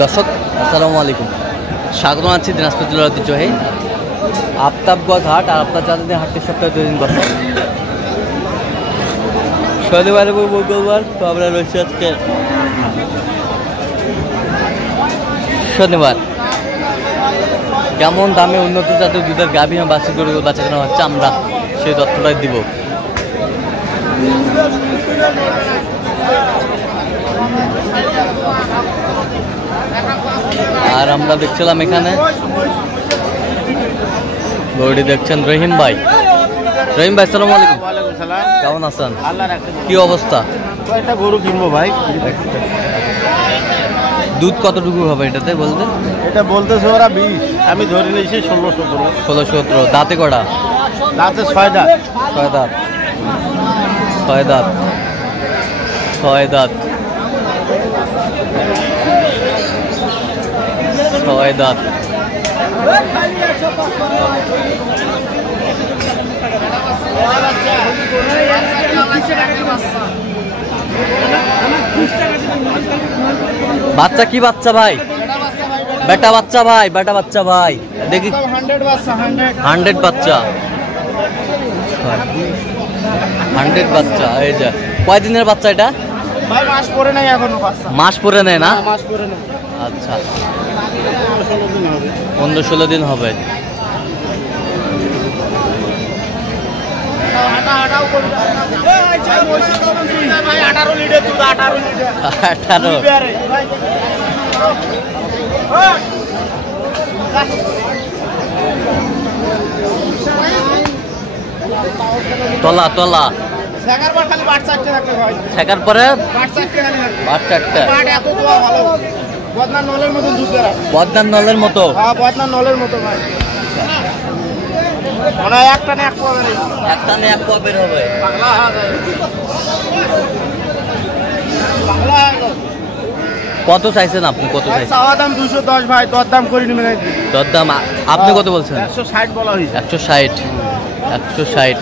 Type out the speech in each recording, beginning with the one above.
দর্শক আসসালামু আলাইকুম, স্বাগত জানাচ্ছি দিনাজপুর জেলার ঐতিহ্যবাহী আফতাবগঞ্জ হাট। আর আপনার জানেন হাটটি সপ্তাহে 2 দিন বসে, শনিবার এবং মঙ্গলবার। তো আমরা রয়েছি আজকে শনিবার। কেমন দামে উন্নত জাতের দুধের গাভী বাছুর গরু বাচ্চা কেনা হচ্ছে, আমরা সেই তথ্যটাই দিব। আর আমরা দেখছিলাম এখানে গরুটি দেখছেন রহিম ভাই। রহিম ভাই আসসালামু আলাইকুম। কেমন আছেন? কি অবস্থা? একটা গরু কিনবো ভাই। দুধ কতটুকু হবে এটাতে বলতে? এটা বলতেছে ওরা 20, আমি ধরে নিয়েছি 16-17। 16-17। দাঁতে কটা? দাঁতে 6 দাঁত। 6 দাঁত। 6 দাঁত। 6 দাঁত। 6 দাঁত। বাচ্চা কি বাচ্চা ভাই? বেটা বাচ্চা ভাই, বেটা বাচ্চা ভাই। দেখি 100 বাচ্চা। 100 বাচ্চা। 100 বাচ্চা। এই যে কয় দিনের বাচ্চা এটা? ভাই মাস পরে নাই এখনো বাচ্চা। মাস পরে নেয় না? মাস পরে নাই। আচ্ছা, 15-16 দিন হবে। তলা তলা শেখার পরে বদনার নলের মতো। একটা এক পা বের হবে। কত চাইছেন আপনি? কত চাইছেন? চাওয়া দাম 210 ভাই, দরদাম করে নেবেন। দরদাম আপনি কত বলছেন? 160 বলা হয়েছে। 160। 160।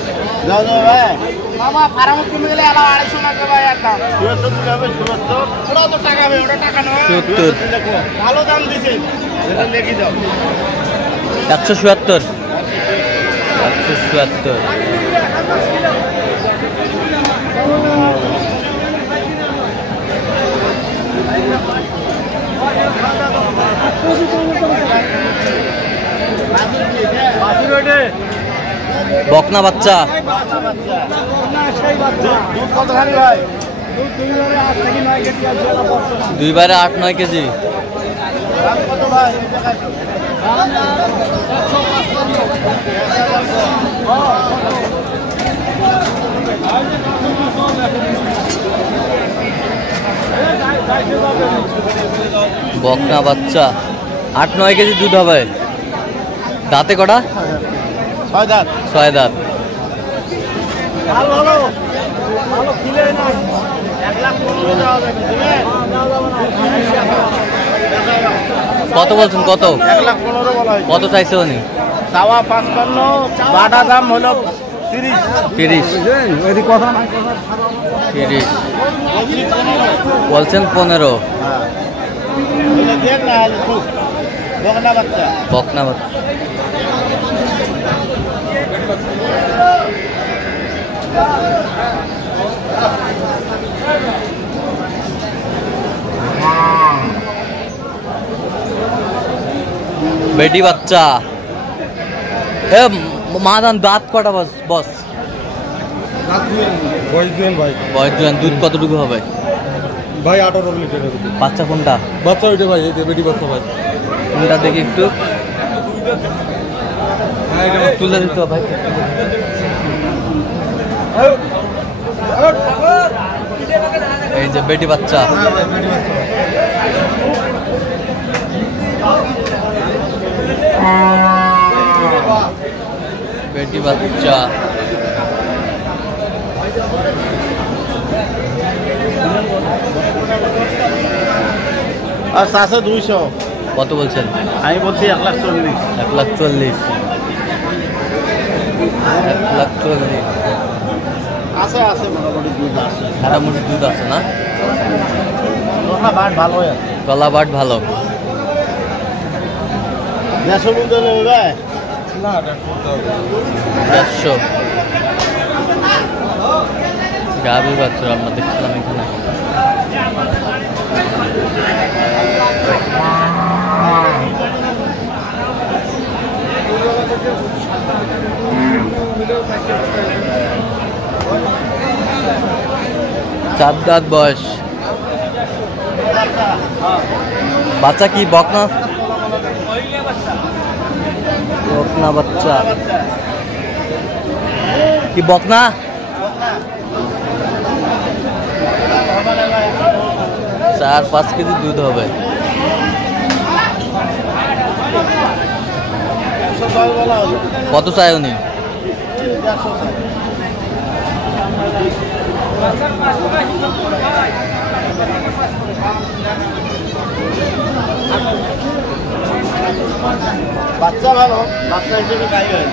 মামা ফার্ম কিনে গেলে 250 টাকা ভাই। একটা 77 দিলে হবে। 77 ওটা তো টাকা হবে, ওটা টাকা নয়। 77 ভালো দাম দিছে, এটা লিখে দাও। 177। 177। বকনা বাচ্চা। দুইবারে 8-9 কেজি। বকনা বাচ্চা 8-9 কেজি দুধ হবে। দাঁতে কটা? 6 দাঁত। 6 দাঁত। কত বলছেন? কত? 1,15 বলা হয়। কত চাইছে উনি? চাওয়া 55, বাটা দাম হলো 30। 30 বলছেন 15। দেখ না বকনা বাচ্চা। বকনা বাচ্চা। বেটি বাচ্চা। এ মাদান দাঁত কটা বস? বস বয়স দুয়েন। দুধ কতটুকু হবে ভাই? 18 লিটার। বাচ্চা কোনটা? বাচ্চা ওইটা ভাই, এই বেটি বাচ্চা ভাই। কোনটা দেখি একটু তুলে দিতে ভাই। এই যে বেটি বাচ্চা। বেটি বাচ্চা। আর 700-200। কত বলছেন? আমি বলছি 1,40,000। 1,40,000। 1,40,000 আছে আছে মোটামুটি দুধ আছে। মোটামুটি দুধ আছে না? বাট ভালো গলা বাট ভালো। 150 মধ্যে নেবে ভাই? 150 গাভী বাছুর আমরা দেখছিলাম এখানে। চার দাঁত বয়স। বাচ্চা কি বকনা? বকনা বাচ্চা কি বকনা? 4-5 কেজি দুধ হবে। কত চাই উনি? বাচ্চা ভালো, বাচ্চা হিসেবে গাই হয়।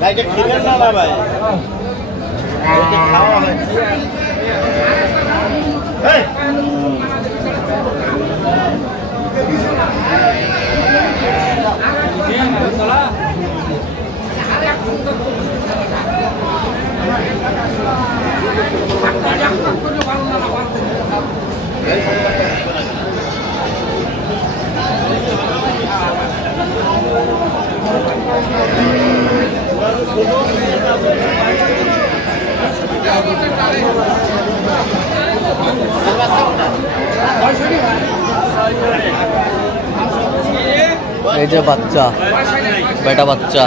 গাইটা খেলেন না ভাই, খাওয়া হয়। এই যে বাচ্চা, বেটা বাচ্চা,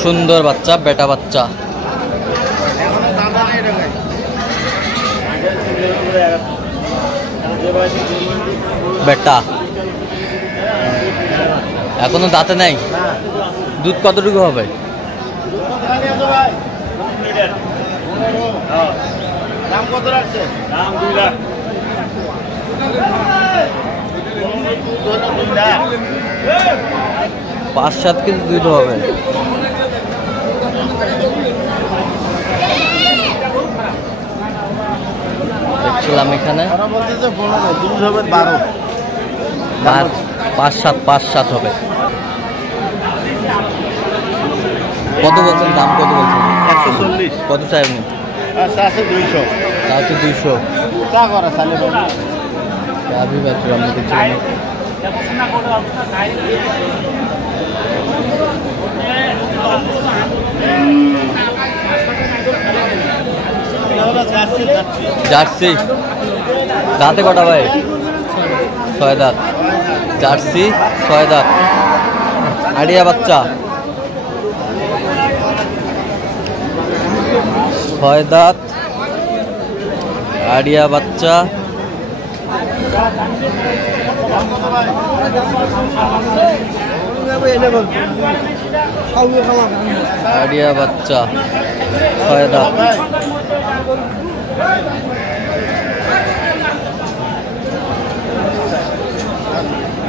সুন্দর বাচ্চা, বেটা বাচ্চা। বেটা এখনো দাঁতে নাই। দুধ কতটুকু হবে? দাম কত রাখছে? দাম 2 লাখ। 5-7 কেজি দুধ হবে। দেখছিলাম এখানে 5-7 হবে। কত বলছেন দাম? কত বলছেন? 140। কত চাই উনি? আচ্ছা আছে 200। তাহলে 200 তা করা চালে বাবু। গাভী বাছুর আমরা দেখছিলাম। জার্সি দাঁতে কটা ভাই? 6 দাঁত। জার্সি 6 দাঁত। আড়িয়া বাচ্চা 6 দাঁত। আড়িয়া বাচ্চা। আড়িয়া বাচ্চা 6 দাঁত।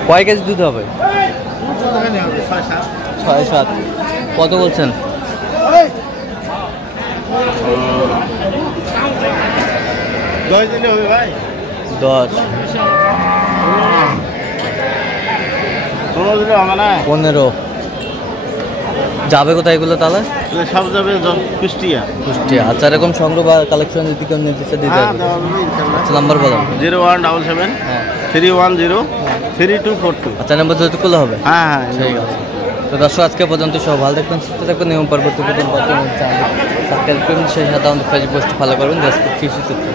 কয় কেজি দুধ হবে? 6-7। কত বলছেন? 10 দিলে হবে ভাই। 10। 15 দিলে হবে না। 15 যাবে কোথায় এগুলো তাহলে? সব যাবে কুষ্টিয়া। কুষ্টিয়া। আচ্ছা, এরকম সংগ্রহ বা কালেকশন যদি কেউ নিতে চায় দিতে পারবে? আচ্ছা, নাম্বার বলো। 0177 হ্যাঁ 310 3242। আচ্ছা, নাম্বার যদি করলে হবে। হ্যাঁ হ্যাঁ ঠিক আছে। তো দর্শক, আজকে পর্যন্ত সব ভালো থাকবেন, সুস্থ থাকবেন এবং পরবর্তী চ্যানেল সাবস্ক্রাইব করবেন, সেই সাথে আমাদের ফেসবুক পোস্ট ফলো করবেন। কৃষি চিত্র।